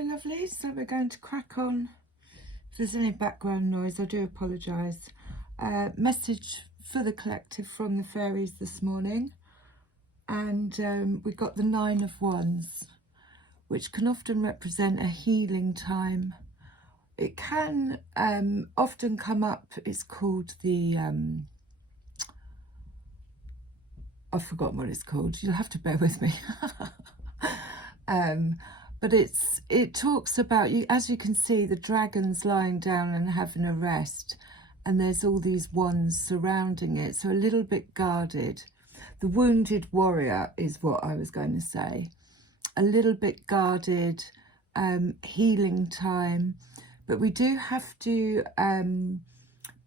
Hello lovelies, so we're going to crack on. If there's any background noise, I do apologise. Message for the collective from the fairies this morning, and we got the 9 of Wands, which can often represent a healing time. It can often come up, it's called the, I've forgotten what it's called, you'll have to bear with me. But it talks about, you, as you can see, the dragon's lying down and having a rest, and there's all these wands surrounding it, so a little bit guarded. The wounded warrior is what I was going to say. A little bit guarded, healing time, but we do have to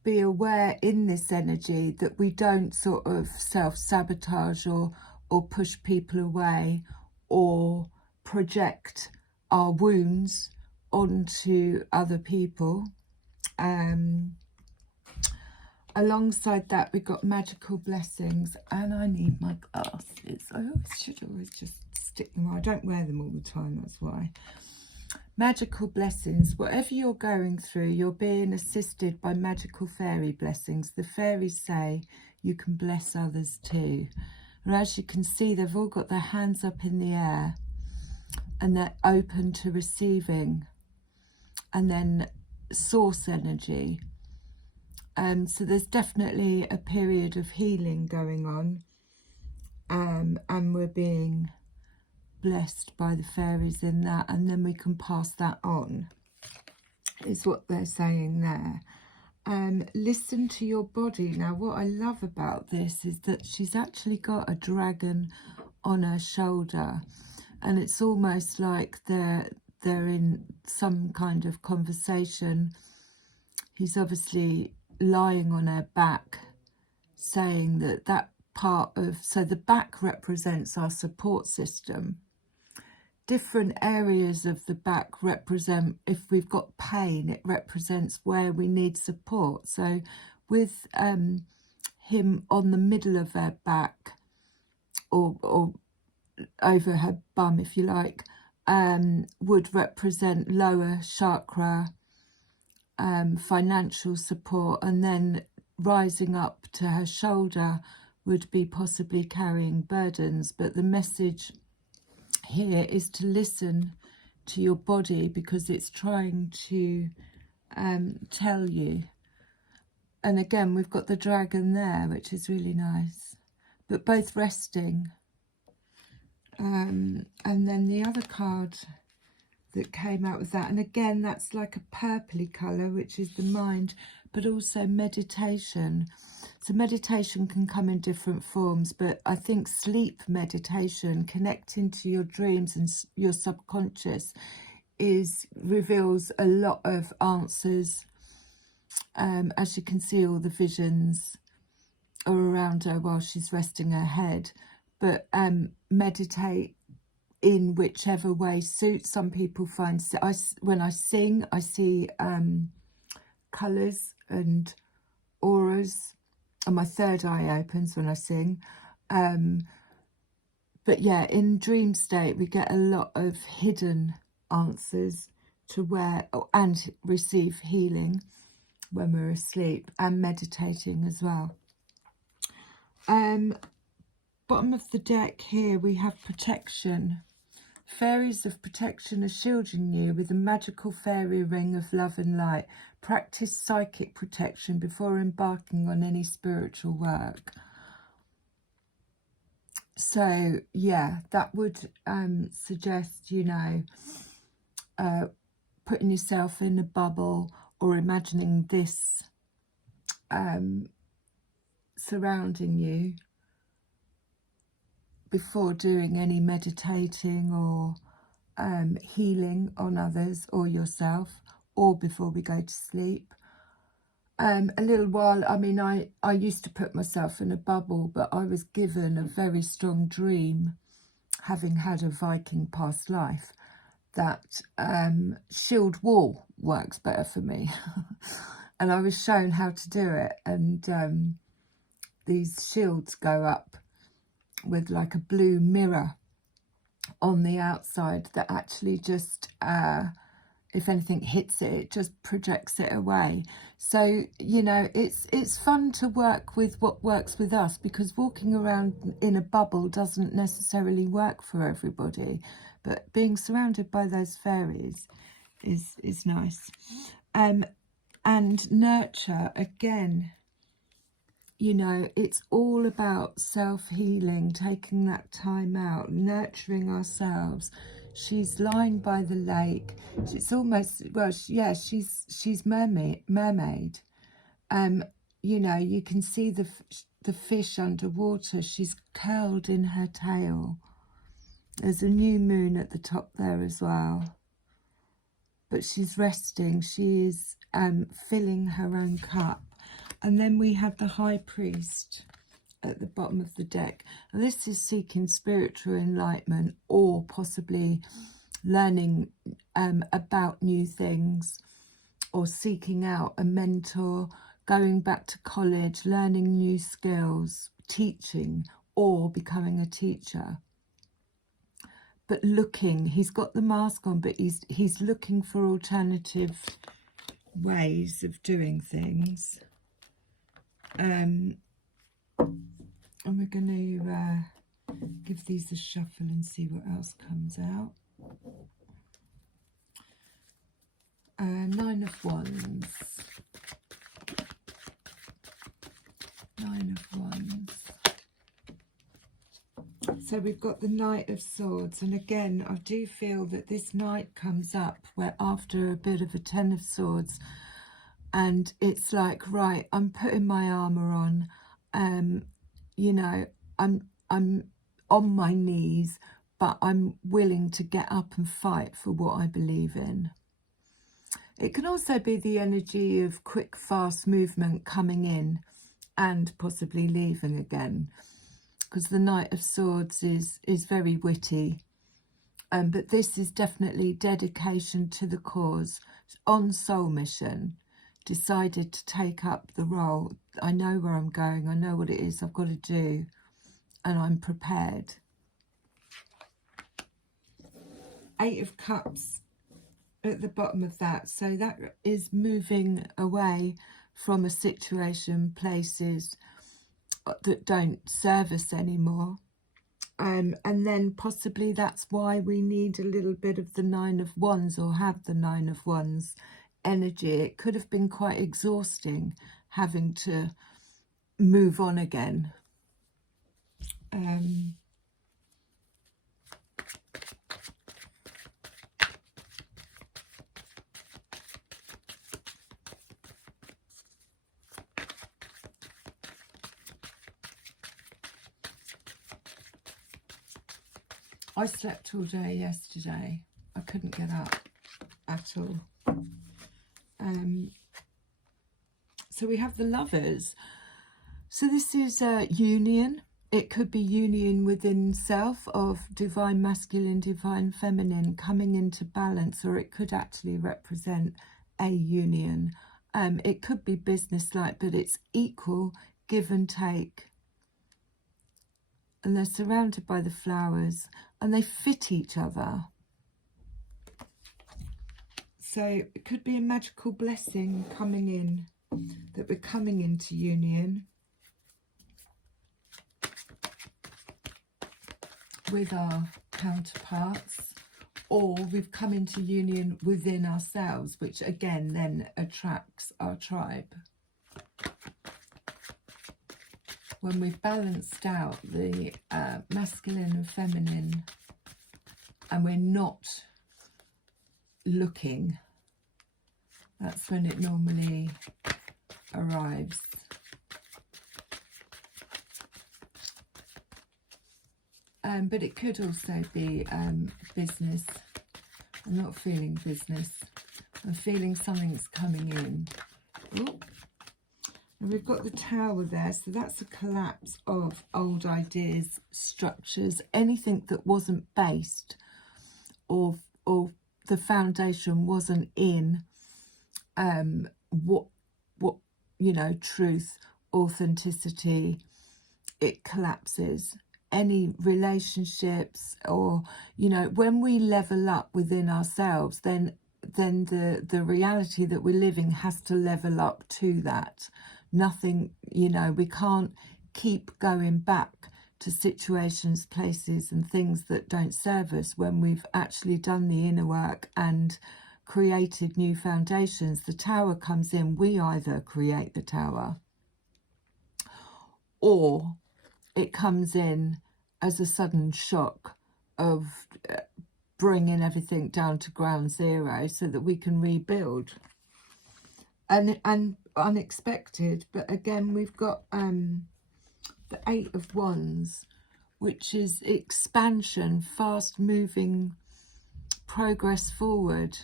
be aware in this energy that we don't sort of self-sabotage or push people away or project our wounds onto other people. Alongside that, we've got magical blessings, and I need my glasses. I should always just stick them on. I don't wear them all the time, that's why. Magical blessings. Whatever you're going through, you're being assisted by magical fairy blessings. The fairies say you can bless others too. And as you can see, they've all got their hands up in the air, and they're open to receiving. And then source energy. So there's definitely a period of healing going on, and we're being blessed by the fairies in that, and then we can pass that on, is what they're saying there. Listen to your body. Now, what I love about this is that she's actually got a dragon on her shoulder, and it's almost like they're in some kind of conversation. He's obviously lying on her back, saying that part of, so the back represents our support system. Different areas of the back represent, if we've got pain, it represents where we need support. So with him on the middle of her back, or over her bum, if you like, would represent lower chakra, financial support, and then rising up to her shoulder would be possibly carrying burdens. But the message here is to listen to your body, because it's trying to tell you. And again, we've got the dragon there, which is really nice, but both resting. And then the other card that came out with that, and again, that's like a purpley colour, which is the mind, but also meditation. So meditation can come in different forms, but I think sleep meditation, connecting to your dreams and your subconscious, reveals a lot of answers. As you can see, all the visions are around her while she's resting her head. But meditate in whichever way suits. Some people find, when I sing, I see colours and auras, and my third eye opens when I sing. But yeah, in dream state, we get a lot of hidden answers to where, and receive healing when we're asleep, and meditating as well. Bottom of the deck here, we have protection. Fairies of protection are shielding you with a magical fairy ring of love and light. Practice psychic protection before embarking on any spiritual work. So yeah, that would suggest, you know, putting yourself in a bubble, or imagining this surrounding you before doing any meditating or healing on others or yourself, or before we go to sleep. A little while, I mean, I used to put myself in a bubble, but I was given a very strong dream, having had a Viking past life, that shield wall works better for me. And I was shown how to do it, and these shields go up with like a blue mirror on the outside that actually just, if anything hits it, it just projects it away. So, you know, it's fun to work with what works with us, because walking around in a bubble doesn't necessarily work for everybody. But being surrounded by those fairies is nice. And nurture, again, you know, it's all about self-healing, taking that time out, nurturing ourselves. She's lying by the lake. It's almost, well, yeah, she's mermaid. You know, you can see the fish underwater. She's curled in her tail. There's a new moon at the top there as well. But she's resting. She is filling her own cup. And then we have the High Priest at the bottom of the deck. And this is seeking spiritual enlightenment, or possibly learning about new things, or seeking out a mentor, going back to college, learning new skills, teaching, or becoming a teacher. But looking, he's got the mask on, but he's looking for alternative ways of doing things. And we're going to give these a shuffle and see what else comes out. Nine of Wands. Nine of Wands. So we've got the Knight of Swords, and again I do feel that this Knight comes up where after a bit of a Ten of Swords, and it's like, right, I'm putting my armour on, you know, I'm on my knees, but I'm willing to get up and fight for what I believe in. It can also be the energy of quick, fast movement coming in and possibly leaving again, because the Knight of Swords is very witty. But this is definitely dedication to the cause, on soul mission, decided to take up the role. I know where I'm going, I know what it is I've got to do, and I'm prepared. Eight of Cups at the bottom of that, so that is moving away from a situation, places that don't serve us anymore. And then possibly that's why we need a little bit of the Nine of Wands, or have the Nine of Wands energy. It could have been quite exhausting having to move on again. I slept all day yesterday. I couldn't get up at all. So we have the Lovers. So this is union. It could be union within self, of divine masculine, divine feminine coming into balance, or it could actually represent a union. It could be business-like, but it's equal, give and take. And they're surrounded by the flowers, and they fit each other. So it could be a magical blessing coming in, that we're coming into union with our counterparts, or we've come into union within ourselves, which again then attracts our tribe. When we've balanced out the masculine and feminine, and we're not looking, that's when it normally arrives. But it could also be business. I'm not feeling business. I'm feeling something's coming in. Ooh. And we've got the Tower there, so that's a collapse of old ideas, structures, anything that wasn't based, or the foundation wasn't in what you know, truth, authenticity. It collapses. any relationships, or, you know, when we level up within ourselves, then the reality that we're living has to level up to that. Nothing, you know, we can't keep going back to situations, places and things that don't serve us when we've actually done the inner work and created new foundations. The tower comes in, we either create the tower or it comes in as a sudden shock of bringing everything down to ground zero so that we can rebuild. And unexpected, but again we've got the 8 of Wands, which is expansion, fast moving progress forward.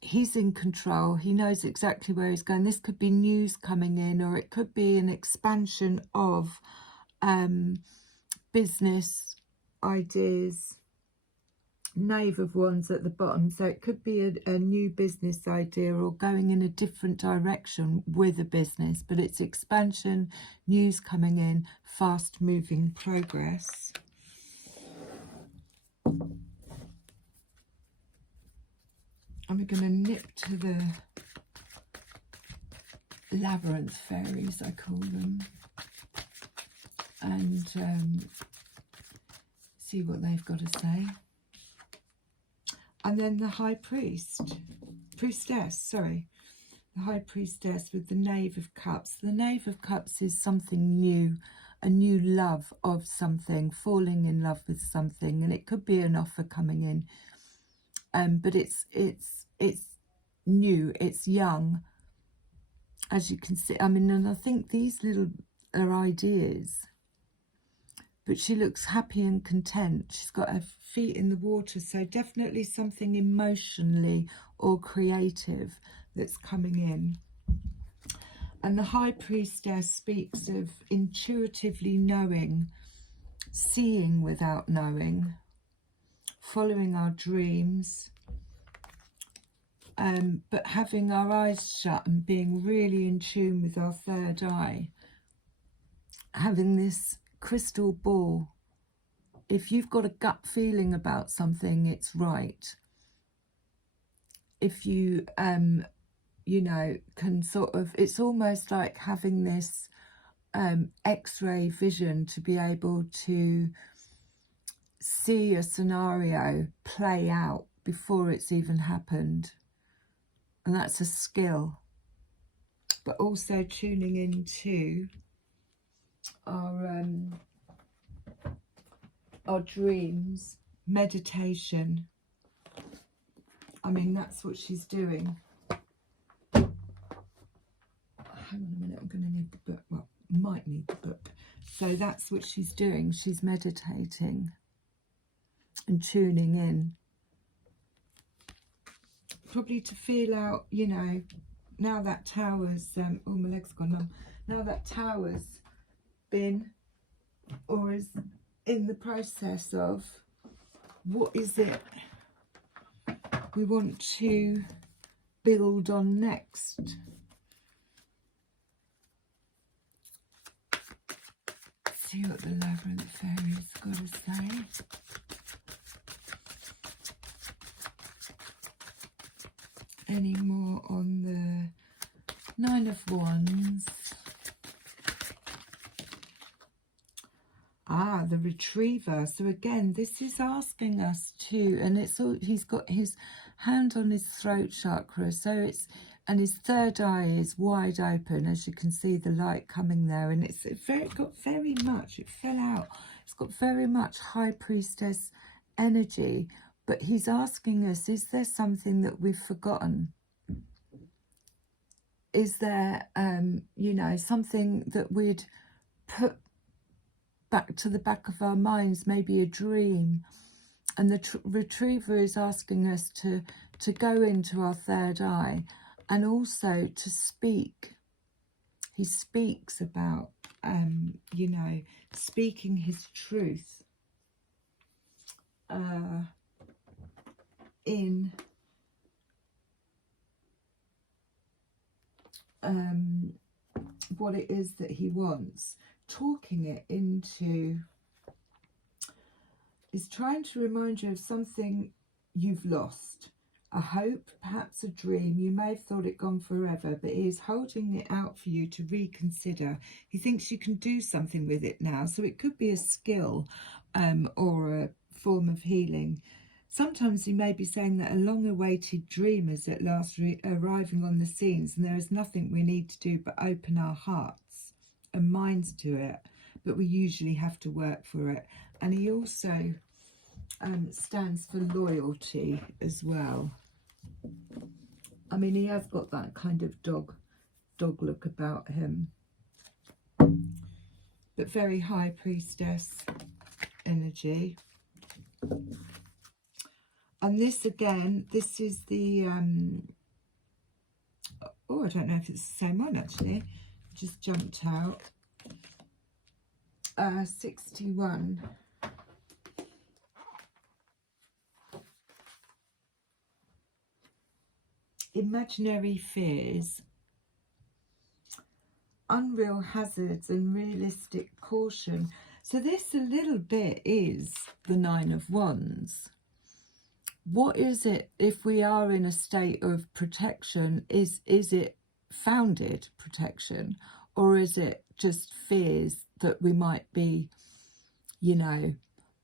He's in control, he knows exactly where he's going. This could be news coming in, or it could be an expansion of business ideas. Knave of Wands at the bottom, so it could be a new business idea or going in a different direction with a business, but it's expansion, news coming in, fast moving progress. And we're going to nip to the labyrinth fairies, I call them, and see what they've got to say. And then the high priestess, sorry, the high priestess with the Knave of Cups. The Knave of Cups is something new, a new love of something, falling in love with something, and it could be an offer coming in. But it's new, it's young, as you can see. I mean, and I think these little are ideas. But she looks happy and content. She's got her feet in the water. So definitely something emotionally or creative that's coming in. And the High Priestess speaks of intuitively knowing, seeing without knowing, following our dreams, but having our eyes shut and being really in tune with our third eye. Having this crystal ball. If you've got a gut feeling about something, it's right. If you you know, can sort of, it's almost like having this x-ray vision to be able to see a scenario play out before it's even happened, and that's a skill. But also tuning into our dreams, meditation. I mean, that's what she's doing. Hang on a minute, I'm going to need the book. Well, might need the book. So that's what she's doing. She's meditating and tuning in. Probably to feel out, you know, now that tower's, oh, my leg's gone numb. Now that tower's been, or is in the process of, what is it we want to build on next? See what the labyrinth fairies got to say. Any more on the 9 of Wands? Ah, the Retriever. So again, this is asking us to, and it's all, he's got his hand on his throat chakra, so it's, and his third eye is wide open, as you can see the light coming there, and it's got very much, it fell out, it's got very much High Priestess energy. But he's asking us, is there something that we've forgotten? Is there, you know, something that we'd put back to the back of our minds, maybe a dream? And the Retriever is asking us to go into our third eye and also to speak. He speaks about, you know, speaking his truth in what it is that he wants, talking it into, is trying to remind you of something you've lost. A hope, perhaps a dream. You may have thought it gone forever, but he is holding it out for you to reconsider. He thinks you can do something with it now. So it could be a skill or a form of healing. Sometimes he may be saying that a long-awaited dream is at last arriving on the scenes, and there is nothing we need to do but open our hearts and minds to it, but we usually have to work for it. And he also stands for loyalty as well. I mean, he has got that kind of dog look about him, but very high priestess energy. And this again, this is the oh, I don't know if it's the same one actually, just jumped out. 61. Imaginary fears, unreal hazards and realistic caution. So this a little bit is the Nine of Wands. What is it if we are in a state of protection? Is it founded protection, or is it just fears that we might be, you know,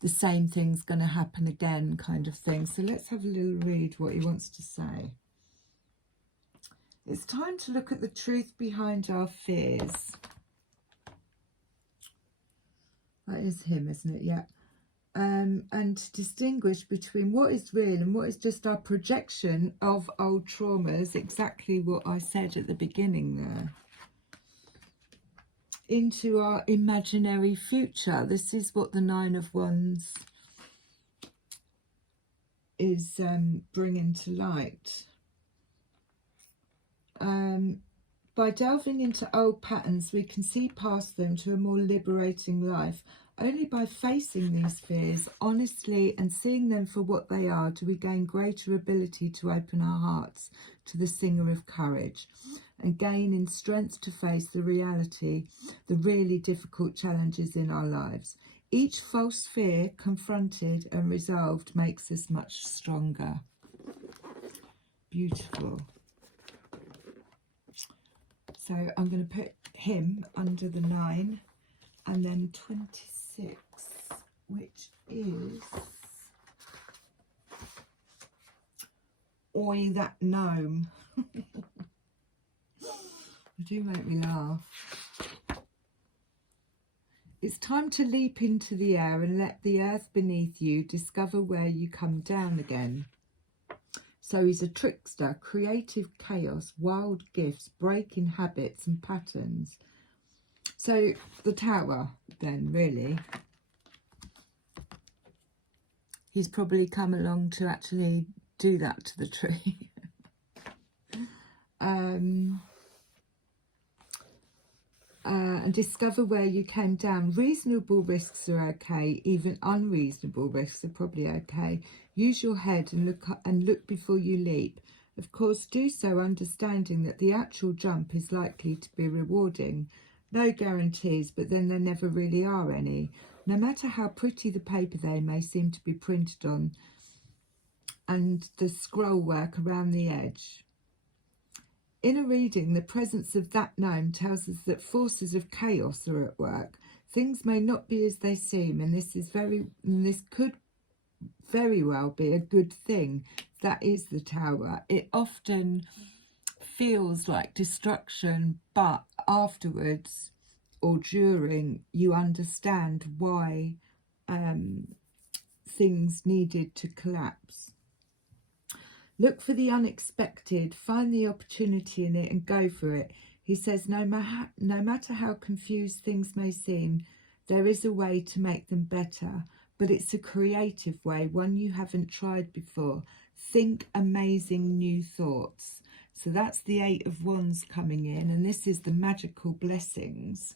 the same thing's going to happen again kind of thing? So let's have a little read what he wants to say. It's time to look at the truth behind our fears. That is him, isn't it? Yeah. And to distinguish between what is real and what is just our projection of old traumas, exactly what I said at the beginning there, into our imaginary future. This is what the Nine of Wands is bringing to light. By delving into old patterns, we can see past them to a more liberating life. Only by facing these fears honestly and seeing them for what they are do we gain greater ability to open our hearts to the singer of courage and gain in strength to face the reality, the really difficult challenges in our lives. Each false fear confronted and resolved makes us much stronger. Beautiful. So I'm going to put him under the 9 and then 26, which is Oi, that gnome. They do make me laugh. It's time to leap into the air and let the earth beneath you discover where you come down again. So he's a trickster, creative chaos, wild gifts, breaking habits and patterns. So the Tower then, really. He's probably come along to actually do that to the tree. And discover where you came down. Reasonable risks are okay. Even unreasonable risks are probably okay. Use your head and look before you leap. Of course, do so understanding that the actual jump is likely to be rewarding. No guarantees, but then there never really are any. No matter how pretty the paper they may seem to be printed on, and the scroll work around the edge. In a reading, the presence of that gnome tells us that forces of chaos are at work. Things may not be as they seem, and this could very well be a good thing. That is the Tower. It often feels like destruction, but afterwards or during, you understand why things needed to collapse. Look for the unexpected, find the opportunity in it and go for it. He says, no matter how confused things may seem, there is a way to make them better, but it's a creative way, one you haven't tried before. Think amazing new thoughts. So that's the 8 of Wands coming in, and this is the magical blessings.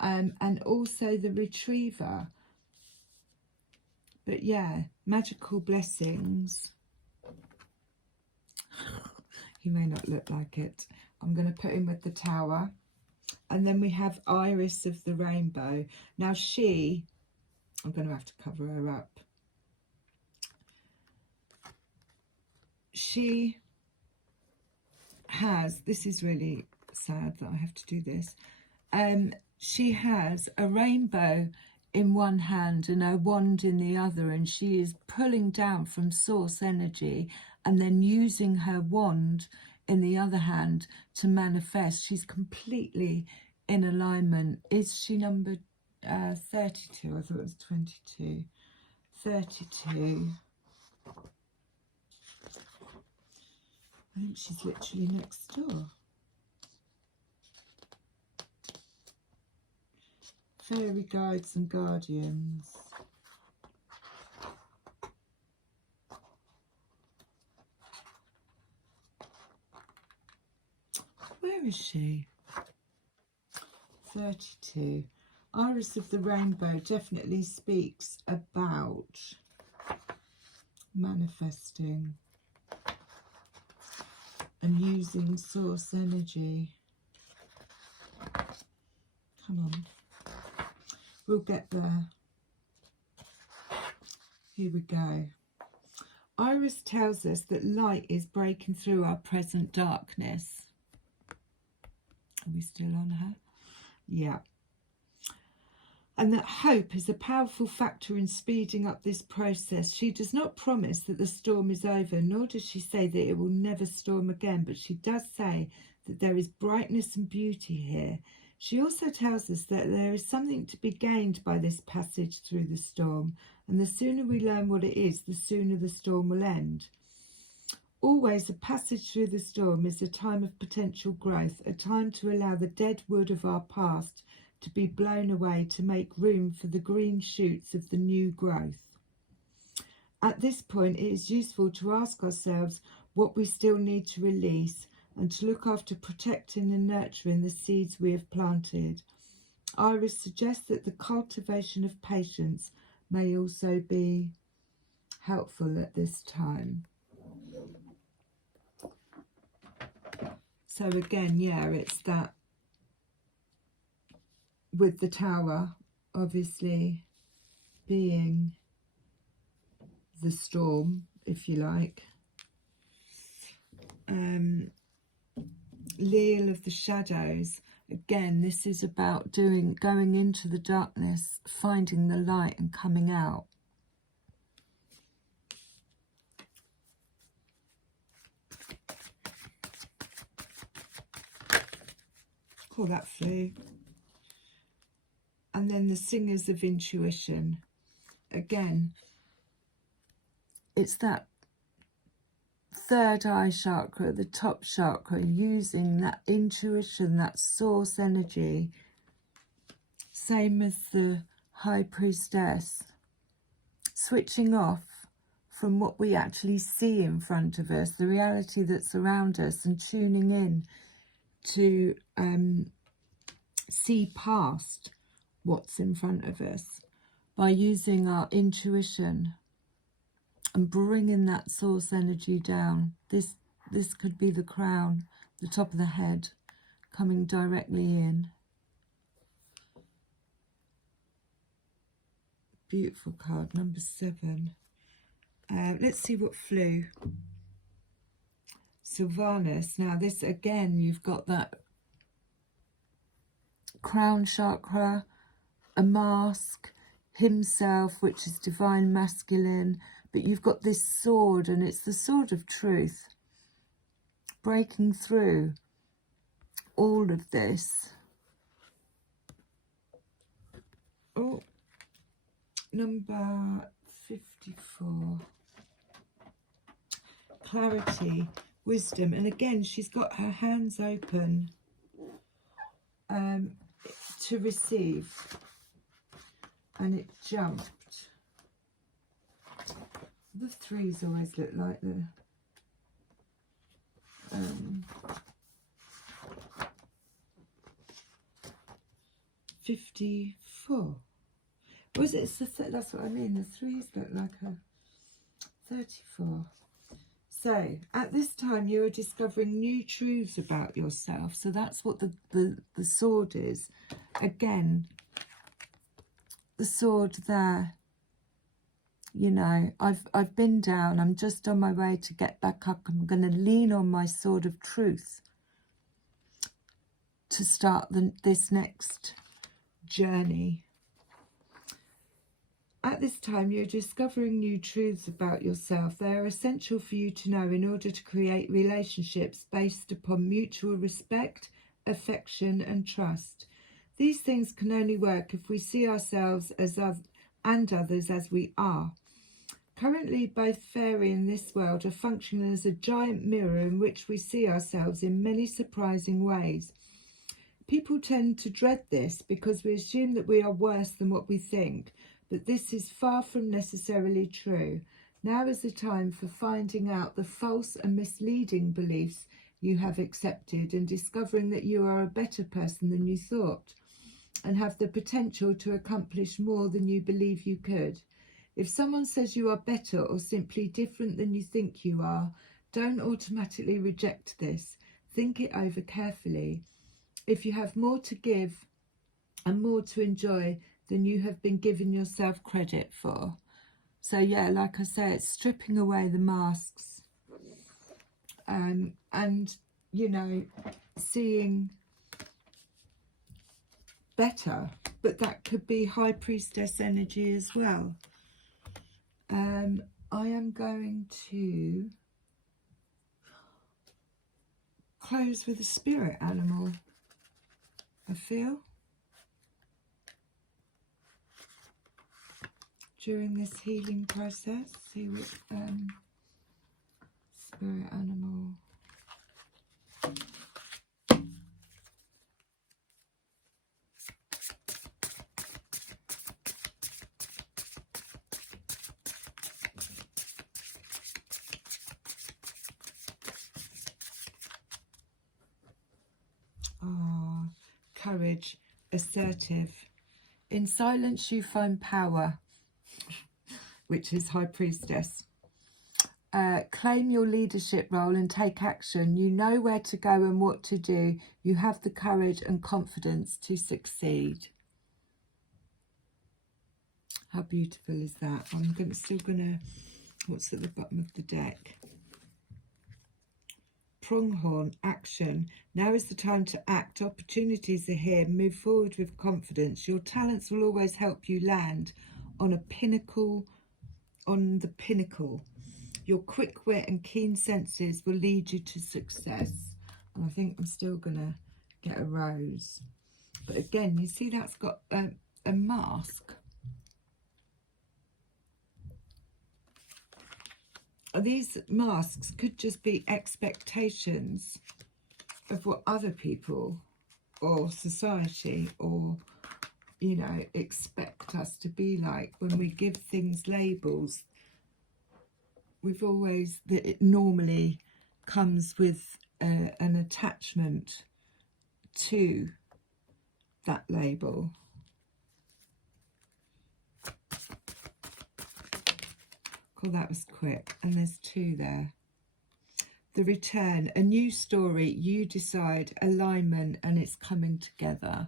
And also the Retriever. But yeah, magical blessings. He may not look like it. I'm going to put him with the Tower. And then we have Iris of the Rainbow. Now I'm going to have to cover her up. She has, this is really sad that I have to do this. She has a rainbow in one hand and a wand in the other, and she is pulling down from source energy and then using her wand in the other hand to manifest. She's completely in alignment. Is she number 32? I thought it was 22. 32. I think she's literally next door. Fairy guides and guardians. Where is she? 32. Iris of the Rainbow definitely speaks about manifesting and using source energy. Come on. We'll get there. Here we go. Iris tells us that light is breaking through our present darkness. Are we still on her? Yeah. And that hope is a powerful factor in speeding up this process. She does not promise that the storm is over, nor does she say that it will never storm again, but she does say that there is brightness and beauty here. She also tells us that there is something to be gained by this passage through the storm, and the sooner we learn what it is, the sooner the storm will end. Always, a passage through the storm is a time of potential growth, a time to allow the dead wood of our past to be blown away to make room for the green shoots of the new growth. At this point, it is useful to ask ourselves what we still need to release and to look after protecting and nurturing the seeds we have planted. Iris suggests that the cultivation of patience may also be helpful at this time. So again, yeah, it's that with the Tower obviously being the storm, if you like. Leal of the Shadows, again, this is about going into the darkness, finding the light and coming out. Oh, that flew. And then the Singers of Intuition. Again, it's that third eye chakra, the top chakra, using that intuition, that source energy. Same as the High Priestess. Switching off from what we actually see in front of us, the reality that's around us, and tuning in to see past what's in front of us by using our intuition and bringing that source energy down. This could be the crown, the top of the head, coming directly in. Beautiful card, number 7. Let's see what flew. Sylvanus. Now this, again, you've got that crown chakra, a mask, himself, which is divine masculine, but you've got this sword, and it's the sword of truth, breaking through all of this. Oh, number 54. Clarity, wisdom, and again, she's got her hands open to receive, and it jumped. The 3s always look like the 54. Was it? That's what I mean. The 3s look like a 34. So at this time you are discovering new truths about yourself. So that's what the sword is. Again, the sword there. You know, I've been down. I'm just on my way to get back up. I'm going to lean on my sword of truth to start this next journey. At this time, you're discovering new truths about yourself. They are essential for you to know in order to create relationships based upon mutual respect, affection, and trust. These things can only work if we see ourselves and others as we are. Currently, both fairy and this world are functioning as a giant mirror in which we see ourselves in many surprising ways. People tend to dread this because we assume that we are worse than what we think, but this is far from necessarily true. Now is the time for finding out the false and misleading beliefs you have accepted and discovering that you are a better person than you thought and have the potential to accomplish more than you believe you could. If someone says you are better or simply different than you think you are, don't automatically reject this. Think it over carefully. If you have more to give and more to enjoy than you have been giving yourself credit for. So yeah, like I say, it's stripping away the masks and, you know, seeing better. But that could be High Priestess energy as well. I am going to close with a spirit animal, I feel, during this healing process. See what spirit animal. Ah, courage, assertive. In silence you find power, which is High Priestess. Claim your leadership role and take action. You know where to go and what to do. You have the courage and confidence to succeed. How beautiful is that? I'm still gonna, what's at the bottom of the deck? Pronghorn, action. Now is the time to act. Opportunities are here. Move forward with confidence. Your talents will always help you land on a pinnacle, on the pinnacle. Your quick wit and keen senses will lead you to success. And I think I'm still gonna get a rose. But again, you see that's got a mask. These masks could just be expectations of what other people or society or, you know, expect us to be like. When we give things labels, we've always, it normally comes with an attachment to that label. Oh, that was quick. And there's two there. The return, a new story, you decide, alignment, and it's coming together.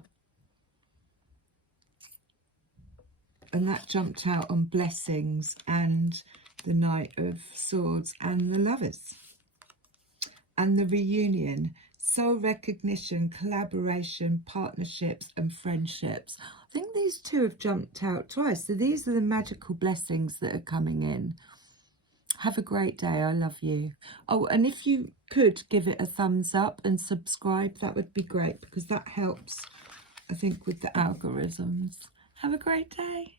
And that jumped out on blessings and the Knight of Swords and the Lovers. And the reunion, soul recognition, collaboration, partnerships and friendships. I think these two have jumped out twice. So these are the magical blessings that are coming in. Have a great day. I love you. Oh, and if you could give it a thumbs up and subscribe, that would be great, because that helps, I think, with the algorithms. Have a great day.